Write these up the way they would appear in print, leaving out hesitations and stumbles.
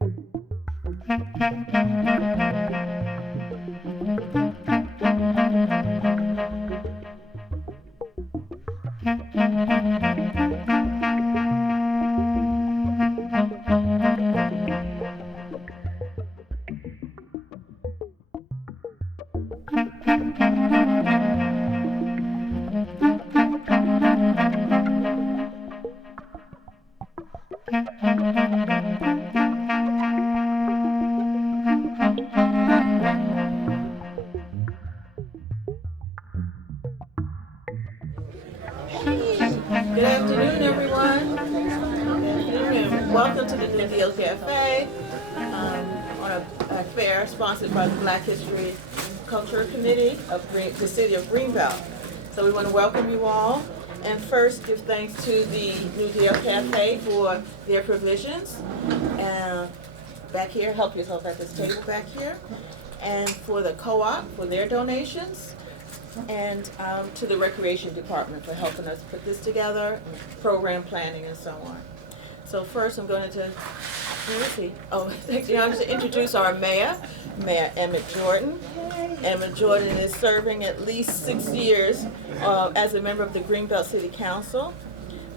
Good afternoon, everyone. Good afternoon, and welcome to the New Deal Cafe on a fair sponsored by the Black History Culture Committee of the City of Greenbelt. So we want to welcome you all, and first give thanks to the New Deal Cafe for their provisions. Back here, help yourself at this table back here, and for the co-op for their donations. And to the Recreation Department for helping us put this together, program planning and so on. So first I'm going to, introduce our mayor, Mayor Emmett Jordan. Emmett Jordan is serving at least 6 years as a member of the Greenbelt City Council.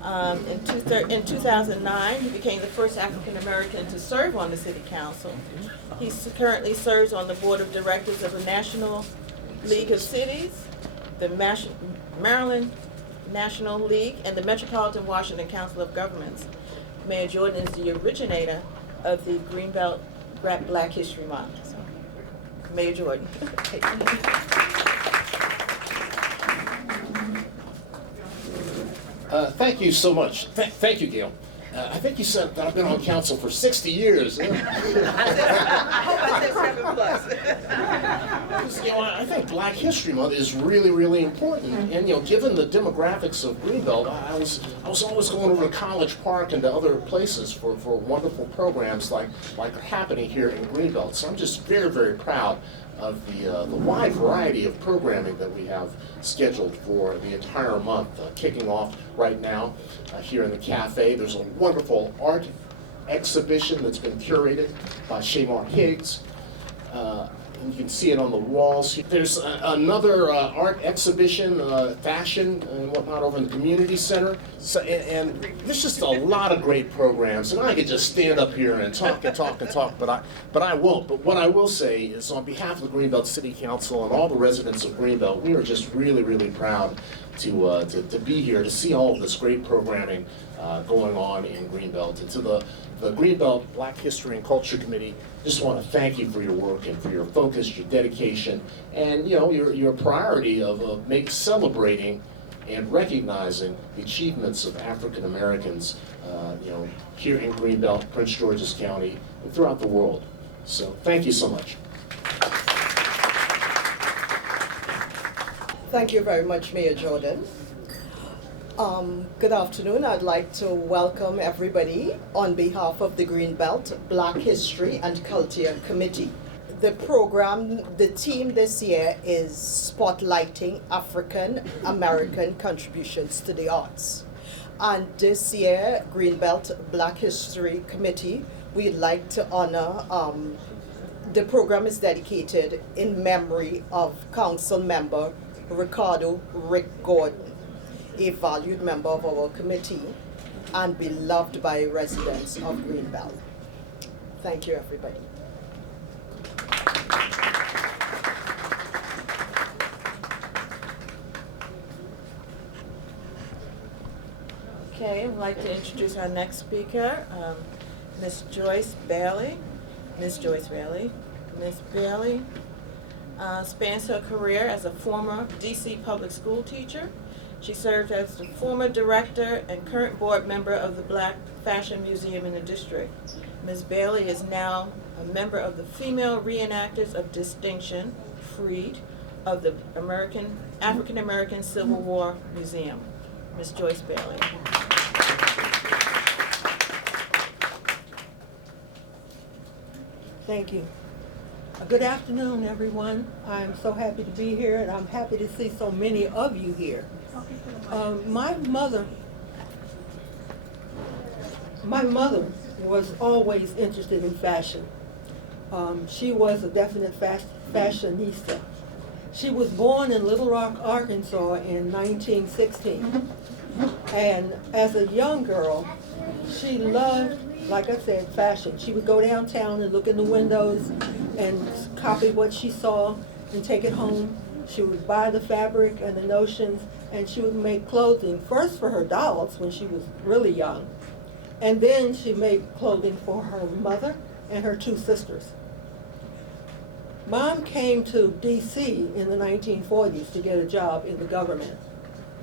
In 2009, he became the first African American to serve on the City Council. He currently serves on the Board of Directors of the National League of Cities, the Maryland National League, and the Metropolitan Washington Council of Governments. Mayor Jordan is the originator of the Greenbelt Black History Month. So, Mayor Jordan. Thank you so much. Thank you, Gail. I think you said that I've been on council for 60 years. I hope I said 7 plus. I think Black History Month is really, really important. And given the demographics of Greenbelt, I was always going over to College Park and to other places for wonderful programs like are happening here in Greenbelt. So I'm just very, very proud of the wide variety of programming that we have scheduled for the entire month. Kicking off right now here in the cafe, there's a wonderful art exhibition that's been curated by Shaymar Higgs. And you can see it on the walls. There's another art exhibition, fashion and whatnot over in the community center. So, and there's just a lot of great programs. And I could just stand up here and talk and talk and talk, but I won't. But what I will say is, on behalf of the Greenbelt City Council and all the residents of Greenbelt, we are just really, really proud to be here, to see all of this great programming going on in Greenbelt. And to the Greenbelt Black History and Culture Committee, just want to thank you for your work and for your focus, your dedication, and your priority of celebrating and recognizing the achievements of African Americans, here in Greenbelt, Prince George's County, and throughout the world. So thank you so much. Thank you very much, Mayor Jordan. Good afternoon. I'd like to welcome everybody on behalf of the Greenbelt Black History and Culture Committee. The theme this year is spotlighting African American contributions to the arts. And this year, Greenbelt Black History Committee, we'd like to honor, the program is dedicated in memory of Council Member Ricardo Rick Gordon, a valued member of our committee and beloved by residents of Greenbelt. Thank you, everybody. Okay, I'd like to introduce our next speaker, Ms. Joyce Bailey. Ms. Joyce Bailey. Ms. Bailey spans her career as a former D.C. public school teacher. She served as the former director and current board member of the Black Fashion Museum in the district. Ms. Bailey is now a member of the Female Reenactors of Distinction, FREED, of the African American Civil War Museum. Ms. Joyce Bailey. Thank you. Good afternoon, everyone. I'm so happy to be here, and I'm happy to see so many of you here. My mother was always interested in fashion. She was a definite fashionista. She was born in Little Rock, Arkansas in 1916. And as a young girl, she loved, like I said, fashion. She would go downtown and look in the windows and copy what she saw and take it home. She would buy the fabric and the notions, and she would make clothing, first for her dolls when she was really young, and then she made clothing for her mother and her two sisters. Mom came to D.C. in the 1940s to get a job in the government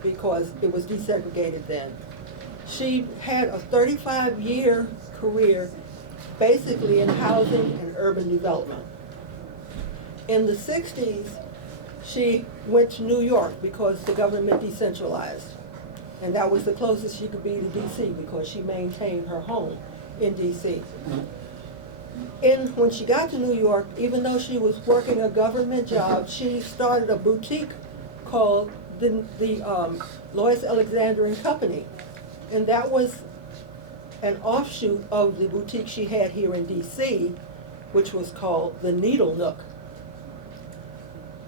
because it was desegregated then. She had a 35-year career basically in housing and urban development. In the 60s, she went to New York because the government decentralized. And that was the closest she could be to D.C. because she maintained her home in D.C. When she got to New York, even though she was working a government job, she started a boutique called the Lois Alexander and Company. And that was an offshoot of the boutique she had here in D.C., which was called the Needle Nook.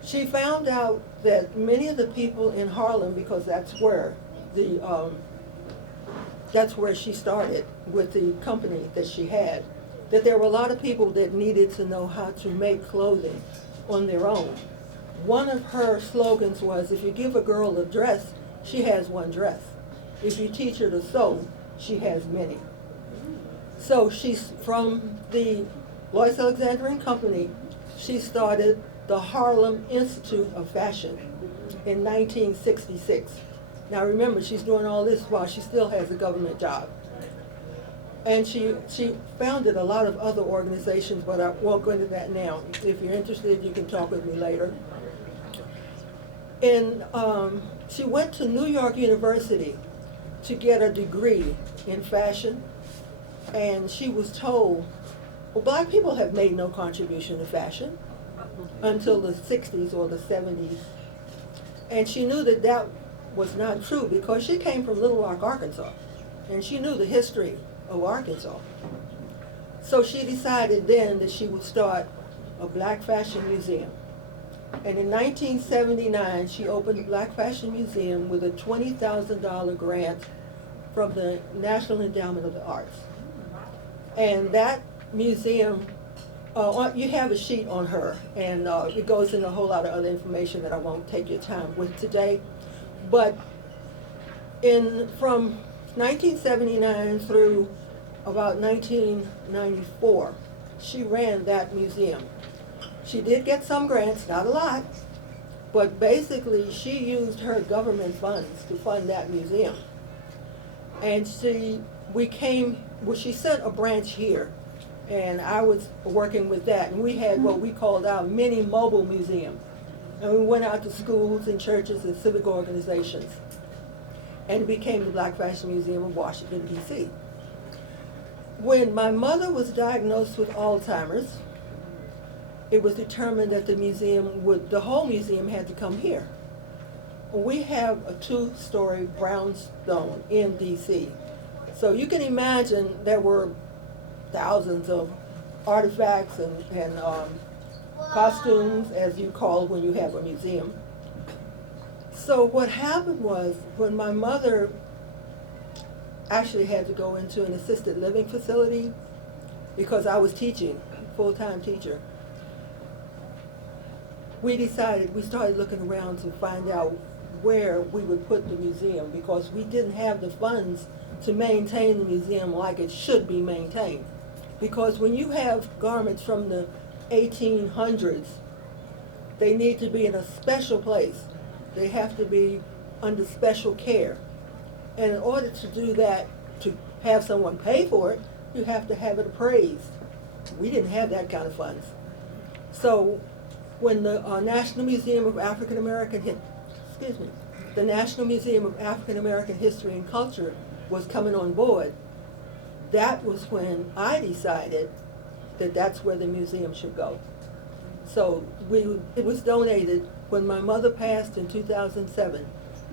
She found out that many of the people in Harlem, because that's where she started with the company that she had, that there were a lot of people that needed to know how to make clothing on their own. One of her slogans was, if you give a girl a dress, she has one dress. If you teach her to sew, she has many. So she's from the Lois Alexander and Company. She started the Harlem Institute of Fashion in 1966. Now remember, she's doing all this while she still has a government job. And she founded a lot of other organizations, but I won't go into that now. If you're interested, you can talk with me later. And she went to New York University to get a degree in fashion, and she was told, well, black people have made no contribution to fashion until the 60s or the 70s. And she knew that that was not true because she came from Little Rock, Arkansas, and she knew the history of Arkansas. So she decided then that she would start a black fashion museum. And in 1979, she opened the Black Fashion Museum with a $20,000 grant from the National Endowment of the Arts. And that museum, you have a sheet on her, and it goes into a whole lot of other information that I won't take your time with today. But from 1979 through about 1994, she ran that museum. She did get some grants, not a lot, but basically she used her government funds to fund that museum. And she sent a branch here, and I was working with that, and we had what we called our mini mobile museum. And we went out to schools and churches and civic organizations, and it became the Black Fashion Museum of Washington, D.C. When my mother was diagnosed with Alzheimer's, it was determined that the whole museum had to come here. We have a 2-story brownstone in D.C. So you can imagine there were thousands of artifacts and costumes, as you call when you have a museum. So what happened was, when my mother actually had to go into an assisted living facility, because I was teaching, full-time teacher, we started looking around to find out where we would put the museum, because we didn't have the funds to maintain the museum like it should be maintained. Because when you have garments from the 1800s, they need to be in a special place. They have to be under special care. And in order to do that, to have someone pay for it, you have to have it appraised. We didn't have that kind of funds. So when the National Museum of African American History and Culture was coming on board, that was when I decided that that's where the museum should go. So it was donated when my mother passed in 2007.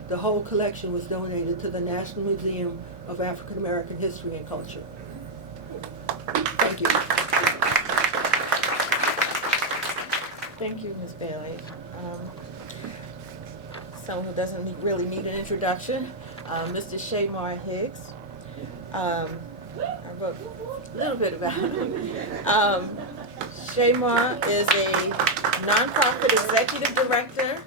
The whole collection was donated to the National Museum of African American History and Culture. Thank you. Thank you, Ms. Bailey. Someone who doesn't really need an introduction, Mr. Shaymar Higgs. I wrote a little bit about him. Shaymar is a nonprofit executive director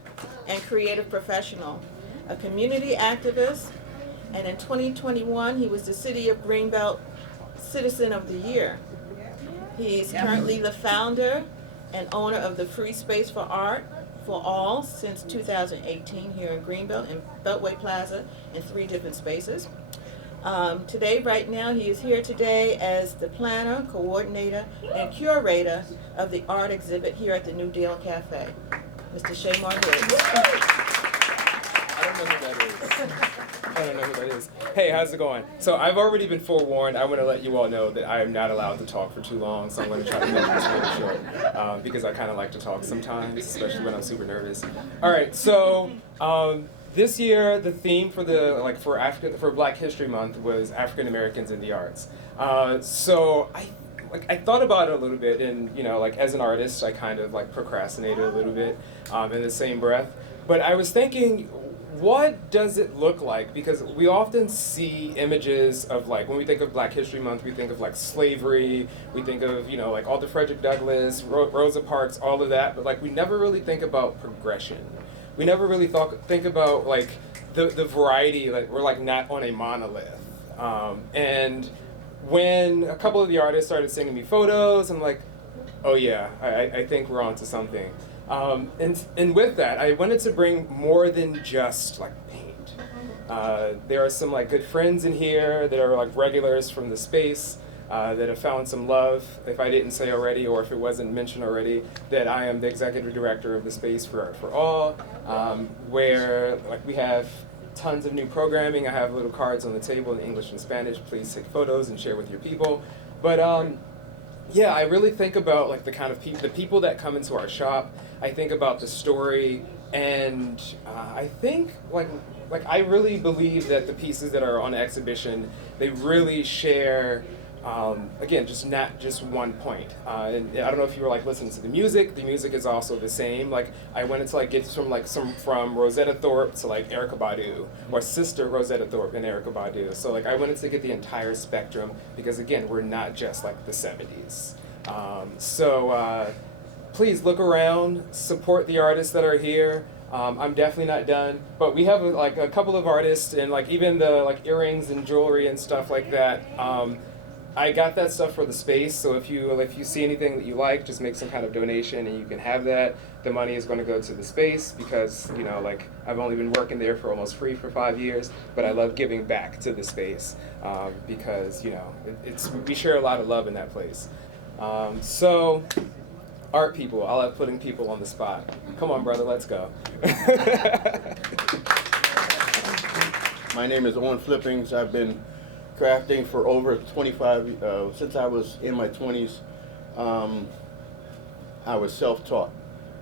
and creative professional, a community activist, and in 2021 he was the City of Greenbelt Citizen of the Year. He's currently the founder and owner of the Free Space for Art for All since 2018 here in Greenbelt and Beltway Plaza in 3 different spaces. Today, right now, he is here today as the planner, coordinator, and curator of the art exhibit here at the New Deal Cafe. Mr. Shaymar Higgs. I don't know who that is. I don't know who that is. Hey, how's it going? So I've already been forewarned. I want to let you all know that I am not allowed to talk for too long, so I'm going to try to make this really short because I kind of like to talk sometimes, especially when I'm super nervous. All right, so this year the theme for the for Black History Month was African Americans in the arts. So I thought about it a little bit, and as an artist, I kind of procrastinated a little bit in the same breath. But I was thinking, what does it look like? Because we often see images of when we think of Black History Month, we think of slavery, we think of all the Frederick Douglass, Rosa Parks, all of that. But we never really think about progression. We never really think about the variety. We're not on a monolith. And when a couple of the artists started sending me photos, I'm like, oh yeah, I think we're onto something. And with that, I wanted to bring more than just paint. There are some good friends in here that are regulars from the space that have found some love. If I didn't say already, or if it wasn't mentioned already, that I am the executive director of the Space for Art for All, where we have tons of new programming. I have little cards on the table in English and Spanish. Please take photos and share with your people. But yeah, I really think about the kind of the people that come into our shop. I think about the story, and I think I really believe that the pieces that are on exhibition, they really share. Again, not just one point. And I don't know if you were listening to the music. The music is also the same. I wanted to get from Rosetta Thorpe to Erykah Badu, or Sister Rosetta Thorpe and Erykah Badu. So I wanted to get the entire spectrum, because again, we're not just the 70s. So please look around, support the artists that are here. I'm definitely not done, but we have a couple of artists, and even the earrings and jewelry and stuff like that. I got that stuff for the space, so if you see anything that you like, just make some kind of donation and you can have that. The money is going to go to the space because, I've only been working there for almost free for 5 years, but I love giving back to the space because, we share a lot of love in that place. So, art people, I love putting people on the spot. Come on, brother, let's go. My name is Owen Flippings. I've been crafting for over 25, since I was in my 20s. I was self-taught.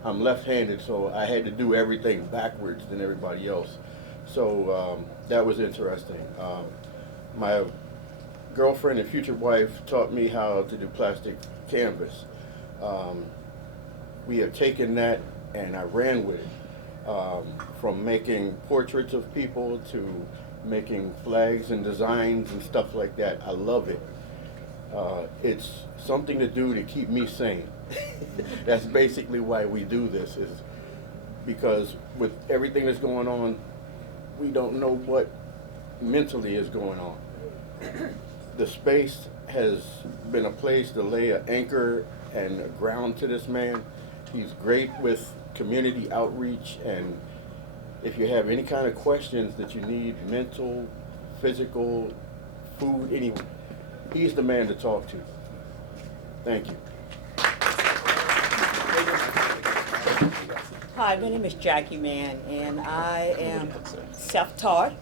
I'm left-handed, so I had to do everything backwards than everybody else. So that was interesting. My girlfriend and future wife taught me how to do plastic canvas. We have taken that and I ran with it. From making portraits of people to making flags and designs and stuff like that. I love it. It's something to do to keep me sane. That's basically why we do this, is because with everything that's going on, we don't know what mentally is going on. The space has been a place to lay an anchor and a ground to this man. He's great with community outreach, and if you have any kind of questions that you need, mental, physical, food, anyone, he's the man to talk to. Thank you. Hi, my name is Jackie Mann, and I am self-taught.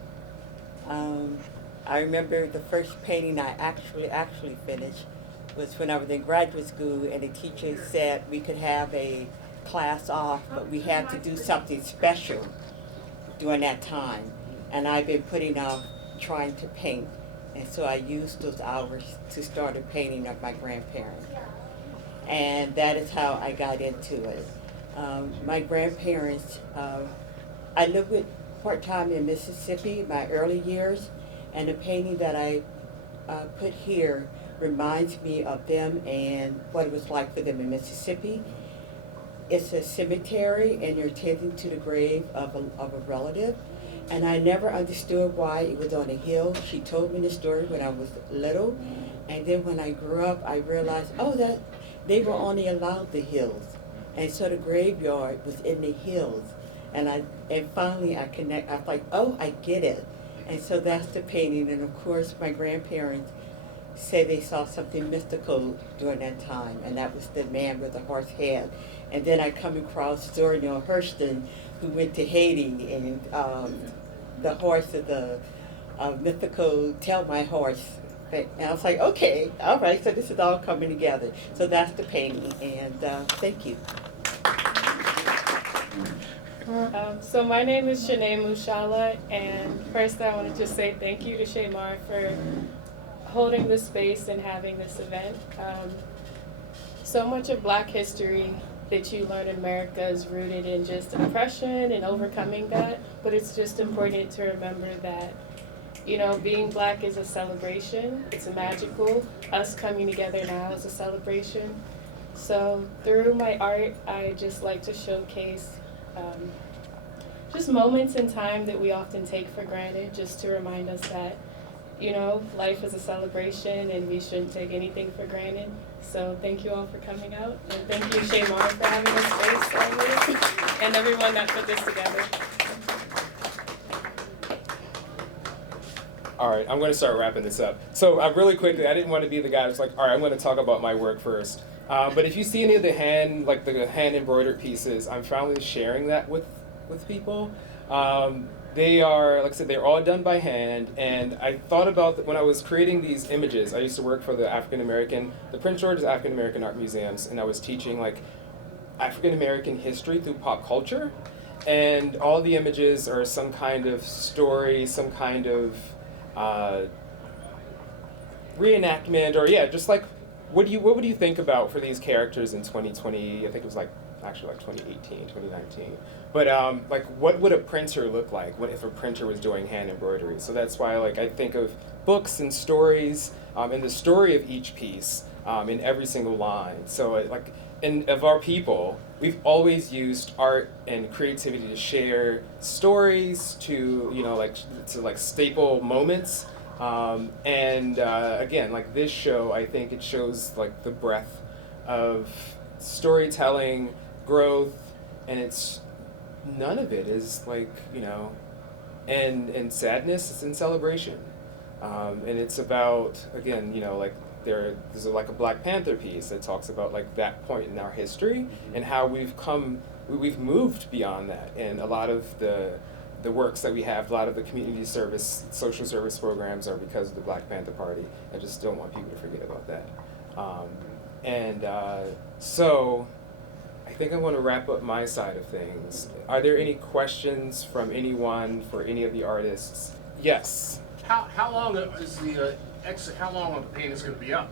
I remember the first painting I actually finished was when I was in graduate school, and the teacher said we could have a class off, but we had to do something special during that time. And I've been putting off trying to paint. And so I used those hours to start a painting of my grandparents. And that is how I got into it. My grandparents, I lived with part-time in Mississippi my early years, and the painting that I put here reminds me of them and what it was like for them in Mississippi. It's a cemetery, and you're tending to the grave of a relative. And I never understood why it was on a hill. She told me the story when I was little. And then when I grew up, I realized, oh, that they were only allowed the hills. And so the graveyard was in the hills. And finally I was like, oh, I get it. And so that's the painting. And of course, my grandparents say they saw something mystical during that time, and that was the man with the horse head. And then I come across Zoriel Hurston, who went to Haiti, and the horse of the mythical Tell My Horse. And I was like, okay, all right, so this is all coming together. So that's the painting, and thank you. So my name is Shanae Mushala, and first I want to just say thank you to Shaymar for holding this space and having this event. So much of Black history that you learn in America is rooted in just oppression and overcoming that, but it's just important to remember that, you know, being Black is a celebration. It's magical. Us coming together now is a celebration. So through my art, I just like to showcase just moments in time that we often take for granted, just to remind us that, you know, life is a celebration and we shouldn't take anything for granted. So thank you all for coming out, and thank you, Shaymar, for having this space and everyone that put this together. All right, I'm going to start wrapping this up. So really quickly, I didn't want to be the guy who's like, all right, I'm going to talk about my work first. But if you see any of the hand embroidered pieces, I'm finally sharing that with people. They are, like I said, they're all done by hand, and I thought about that when I was creating these images. I used to work for the Prince George's African American Art Museums, and I was teaching like African American history through pop culture, and all the images are some kind of story, some kind of reenactment, or just like what would you think about for these characters in 2020? I think it was actually 2018, 2019. But like, what would a printer look like? What if a printer was doing hand embroidery? So that's why I think of books and stories, and the story of each piece in every single line. So of our people, we've always used art and creativity to share stories, to staple moments. Again, like this show, I think it shows like the breadth of storytelling, growth, and it's none of it is and sadness. It's in celebration, and it's about, again, there's a Black Panther piece that talks about that point in our history and how we've moved beyond that, and a lot of the works that we have, a lot of the community service, social service programs are because of the Black Panther Party. I just don't want people to forget about that. So I think I want to wrap up my side of things. Are there any questions from anyone for any of the artists? Yes. How long is the how long are the paintings going to be up?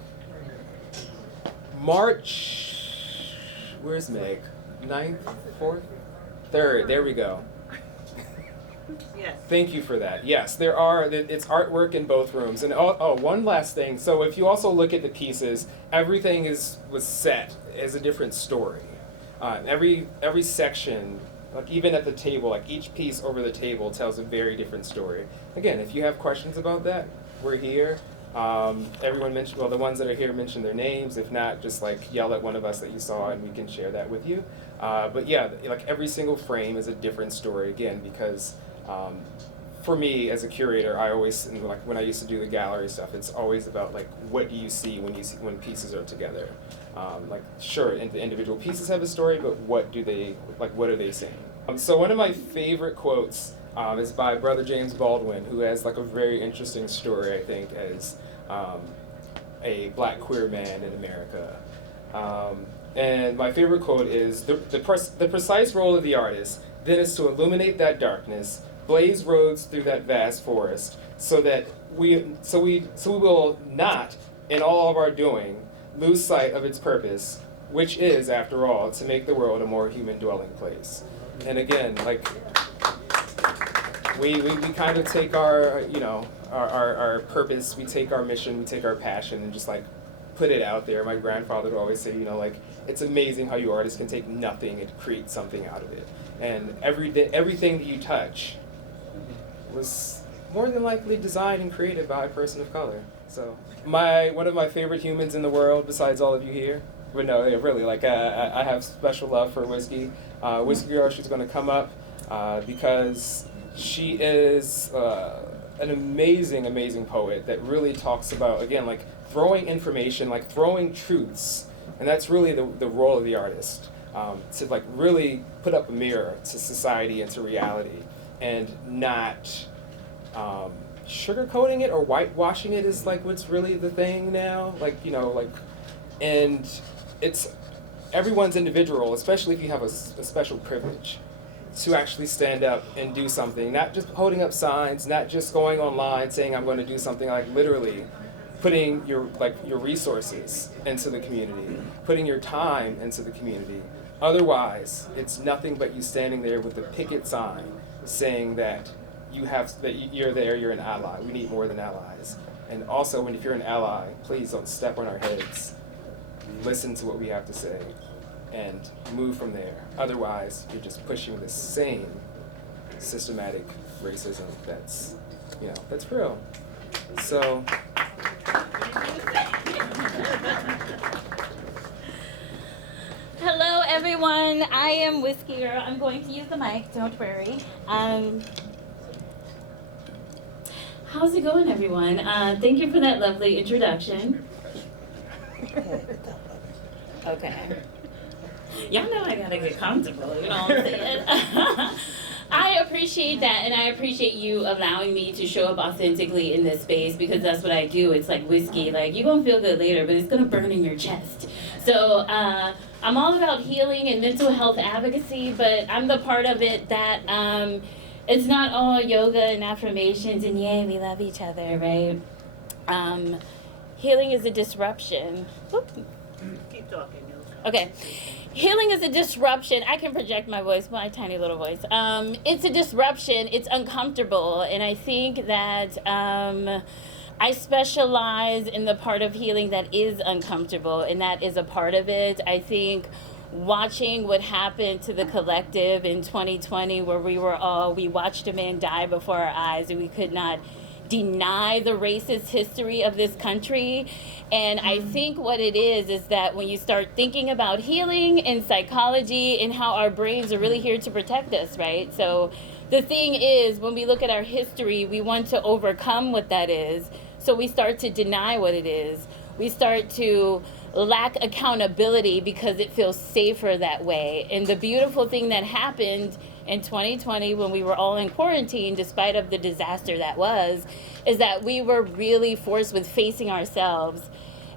March. Where's Meg? 9th, 4th, 3rd. There we go. Yes. Thank you for that. Yes, it's artwork in both rooms. And one last thing. So if you also look at the pieces, everything was set as a different story. Every section, even at the table, each piece over the table tells a very different story. Again, if you have questions about that, we're here. Everyone mentioned, the ones that are here mention their names. If not, just yell at one of us that you saw and we can share that with you. But yeah, every single frame is a different story, again, because for me as a curator, I always, when I used to do the gallery stuff, it's always about what do you see when pieces are together. Sure, the individual pieces have a story, but what are they saying? So one of my favorite quotes is by Brother James Baldwin, who has a very interesting story, I think, as a Black queer man in America. And my favorite quote is, the precise role of the artist then is to illuminate that darkness, blaze roads through that vast forest, so that we will not, in all of our doing, lose sight of its purpose, which is, after all, to make the world a more human dwelling place. And again, like, we kind of take our, you know, our purpose, we take our mission, we take our passion and just like put it out there. My grandfather would always say, you know, like, it's amazing how you artists can take nothing and create something out of it. And everything that you touch was more than likely designed and created by a person of color. So one of my favorite humans in the world, besides all of you here, but no, really, like, I have special love for Whiskey. Whiskey Girl, she's going to come up because she is an amazing, amazing poet that really talks about, again, like, throwing information, like throwing truths. And that's really the role of the artist, to like really put up a mirror to society and to reality, and not sugarcoating it or whitewashing it is like what's really the thing now. Like, you know, like, and it's everyone's individual, especially if you have a special privilege, to actually stand up and do something, not just holding up signs, not just going online saying I'm going to do something, like literally putting your resources into the community, putting your time into the community. Otherwise, it's nothing but you standing there with a picket sign saying that you're there, you're an ally. We need more than allies. And also, if you're an ally, please don't step on our heads. Listen to what we have to say and move from there. Otherwise, you're just pushing the same systematic racism that's real. So. Hello, everyone. I am Whiskey Girl. I'm going to use the mic. Don't worry. How's it going, everyone? Thank you for that lovely introduction. Okay. Y'all know I gotta get comfortable. You know what I'm saying? I appreciate that, and I appreciate you allowing me to show up authentically in this space, because that's what I do. It's like whiskey. Like, you're gonna feel good later, but it's gonna burn in your chest. So I'm all about healing and mental health advocacy, but I'm the part of it that it's not all yoga and affirmations and yay, we love each other, right? Healing is a disruption. Oop. Keep talking. Okay. Healing is a disruption. I can project my voice, my tiny little voice. It's a disruption. It's uncomfortable. And I think that I specialize in the part of healing that is uncomfortable, and that is a part of it. I think watching what happened to the collective in 2020, where we watched a man die before our eyes, and we could not deny the racist history of this country. And I think what it is that when you start thinking about healing and psychology and how our brains are really here to protect us, right? So the thing is, when we look at our history, we want to overcome what that is. So we start to deny what it is. We start to lack accountability because it feels safer that way. And the beautiful thing that happened in 2020, when we were all in quarantine, despite of the disaster that was, is that we were really forced with facing ourselves.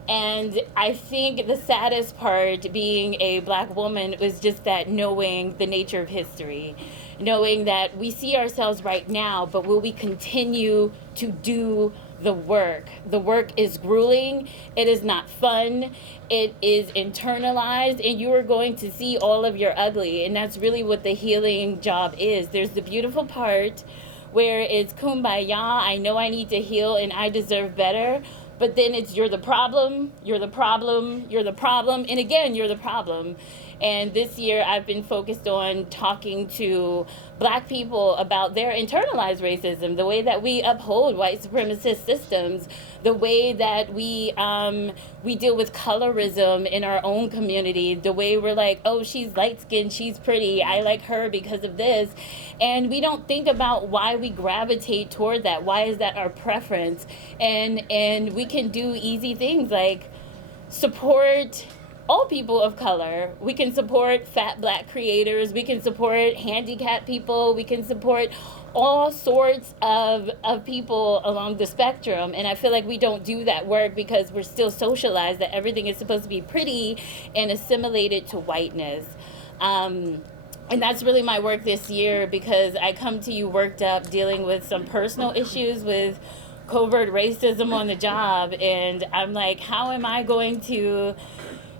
And I think the saddest part, being a Black woman, was just that knowing the nature of history, knowing that we see ourselves right now, but will we continue to do the work? The work is grueling. It is not fun. It is internalized, and you are going to see all of your ugly. And that's really what the healing job is. There's the beautiful part where it's kumbaya, I know I need to heal and I deserve better. But then it's you're the problem, you're the problem, you're the problem, and again, you're the problem. And this year I've been focused on talking to Black people about their internalized racism, the way that we uphold white supremacist systems, the way that we deal with colorism in our own community, the way we're like, oh, she's light-skinned, she's pretty, I like her because of this. And we don't think about why we gravitate toward that. Why is that our preference? And we can do easy things like support all people of color. We can support fat Black creators. We can support handicapped people. We can support all sorts of people along the spectrum. And I feel like we don't do that work because we're still socialized that everything is supposed to be pretty and assimilated to whiteness. And that's really my work this year, because I come to you worked up, dealing with some personal issues with covert racism on the job, and I'm like, how am I going to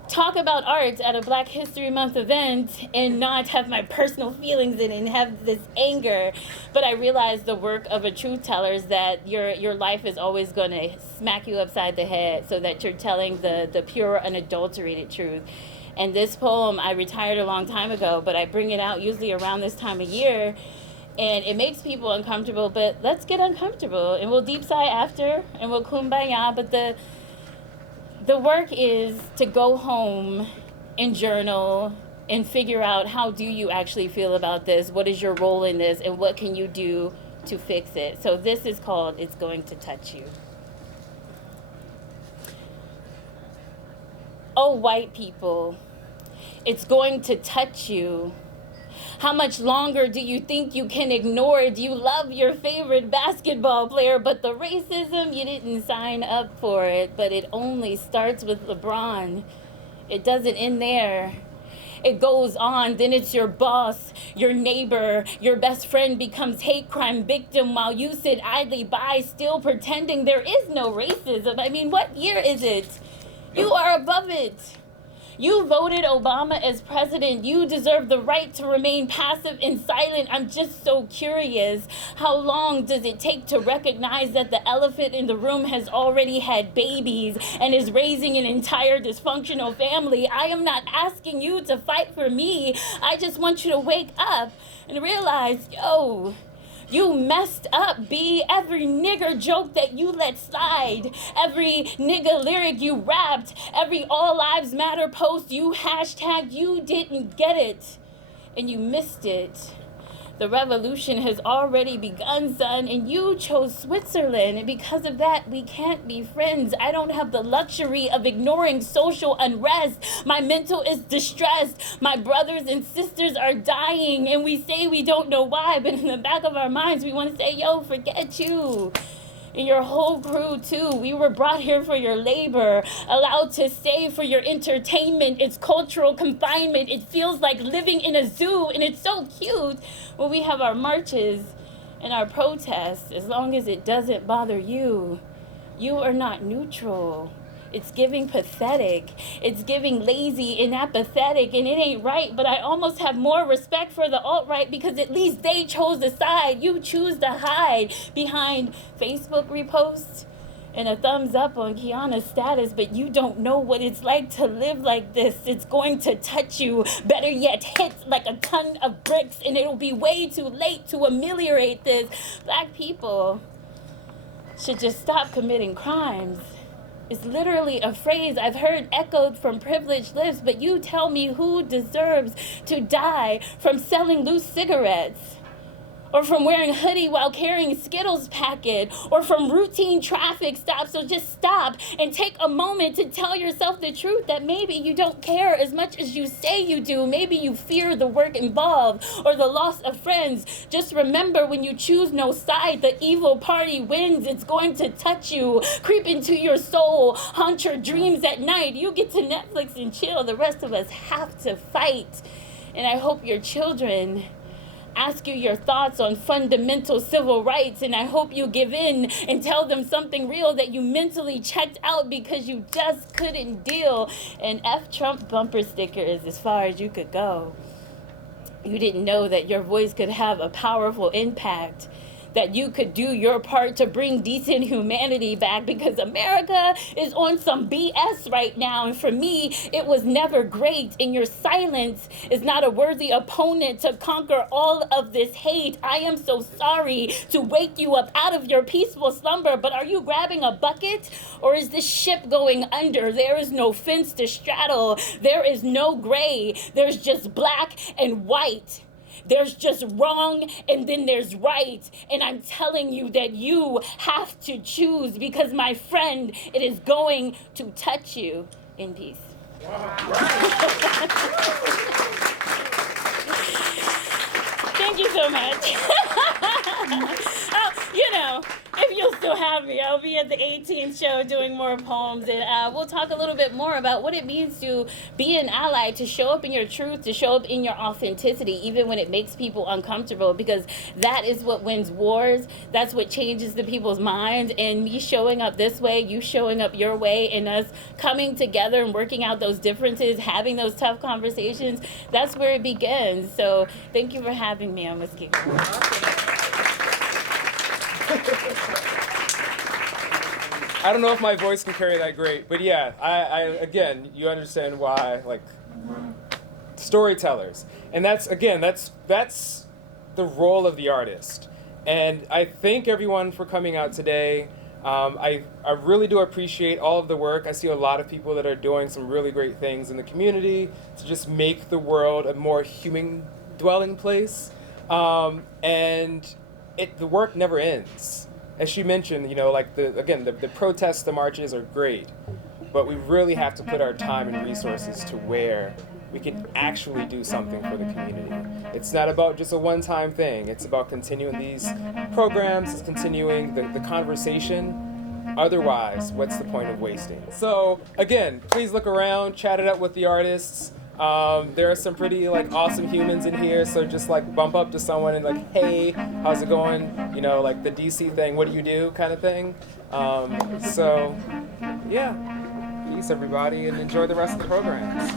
talk about art at a Black History Month event and not have my personal feelings in it and have this anger? But I realized the work of a truth teller is that your life is always going to smack you upside the head so that you're telling the pure, unadulterated truth. And this poem, I retired a long time ago, but I bring it out usually around this time of year, and it makes people uncomfortable, but let's get uncomfortable, and we'll deep sigh after, and we'll kumbaya, but the work is to go home and journal and figure out, how do you actually feel about this, what is your role in this, and what can you do to fix it. So this is called It's Going to Touch You. Oh, white people, it's going to touch you. How much longer do you think you can ignore it? You love your favorite basketball player, but the racism, you didn't sign up for it. But it only starts with LeBron. It doesn't end there. It goes on, then it's your boss, your neighbor, your best friend becomes hate crime victim while you sit idly by, still pretending there is no racism. I mean, what year is it? You are above it. You voted Obama as president. You deserve the right to remain passive and silent. I'm just so curious. How long does it take to recognize that the elephant in the room has already had babies and is raising an entire dysfunctional family? I am not asking you to fight for me. I just want you to wake up and realize, yo, you messed up, B. Every nigger joke that you let slide, every nigga lyric you rapped, every All Lives Matter post you hashtagged, you didn't get it, and you missed it. The revolution has already begun, son, and you chose Switzerland, and because of that, we can't be friends. I don't have the luxury of ignoring social unrest. My mental is distressed. My brothers and sisters are dying, and we say we don't know why, but in the back of our minds, we want to say, yo, forget you. And your whole crew, too. We were brought here for your labor, allowed to stay for your entertainment. It's cultural confinement. It feels like living in a zoo, and it's so cute when we have our marches and our protests, as long as it doesn't bother you. You are not neutral. It's giving pathetic. It's giving lazy and apathetic, and it ain't right, but I almost have more respect for the alt-right because at least they chose a side. You choose to hide behind Facebook reposts and a thumbs up on Kiana's status, but you don't know what it's like to live like this. It's going to touch you. Better yet, hit like a ton of bricks, and it'll be way too late to ameliorate this. Black people should just stop committing crimes. It's literally a phrase I've heard echoed from privileged lips, but you tell me who deserves to die from selling loose cigarettes, or from wearing a hoodie while carrying a Skittles packet, or from routine traffic stops. So just stop and take a moment to tell yourself the truth that maybe you don't care as much as you say you do. Maybe you fear the work involved or the loss of friends. Just remember, when you choose no side, the evil party wins. It's going to touch you, creep into your soul, haunt your dreams at night. You get to Netflix and chill. The rest of us have to fight. And I hope your children ask you your thoughts on fundamental civil rights, and I hope you give in and tell them something real, that you mentally checked out because you just couldn't deal. And F Trump bumper sticker is as far as you could go. You didn't know that your voice could have a powerful impact, that you could do your part to bring decent humanity back, because America is on some BS right now. And for me, it was never great. And your silence is not a worthy opponent to conquer all of this hate. I am so sorry to wake you up out of your peaceful slumber, but are you grabbing a bucket, or is this ship going under? There is no fence to straddle. There is no gray. There's just black and white. There's just wrong, and then there's right. And I'm telling you that you have to choose, because, my friend, it is going to touch you. In peace. Thank you so much. Oh, if you'll still have me. me. I'll be at the 18th show doing more poems, and we'll talk a little bit more about what it means to be an ally, to show up in your truth, to show up in your authenticity, even when it makes people uncomfortable, because that is what wins wars. That's what changes the people's minds. And me showing up this way, you showing up your way, and us coming together and working out those differences, having those tough conversations, that's where it begins. So thank you for having me on Whiskey. I don't know if my voice can carry that great, but yeah, I again, you understand why, like, storytellers. And that's the role of the artist. And I thank everyone for coming out today. I really do appreciate all of the work. I see a lot of people that are doing some really great things in the community to just make the world a more human dwelling place. And the work never ends. As she mentioned, you know, like the protests, the marches are great, but we really have to put our time and resources to where we can actually do something for the community. It's not about just a one-time thing. It's about continuing these programs, it's continuing the conversation. Otherwise, what's the point of wasting? So again, please look around, chat it up with the artists. There are some pretty like awesome humans in here, so just like bump up to someone and like, hey, how's it going? You know, like the DC thing, what do you do kind of thing. So yeah, peace everybody, and enjoy the rest of the programs.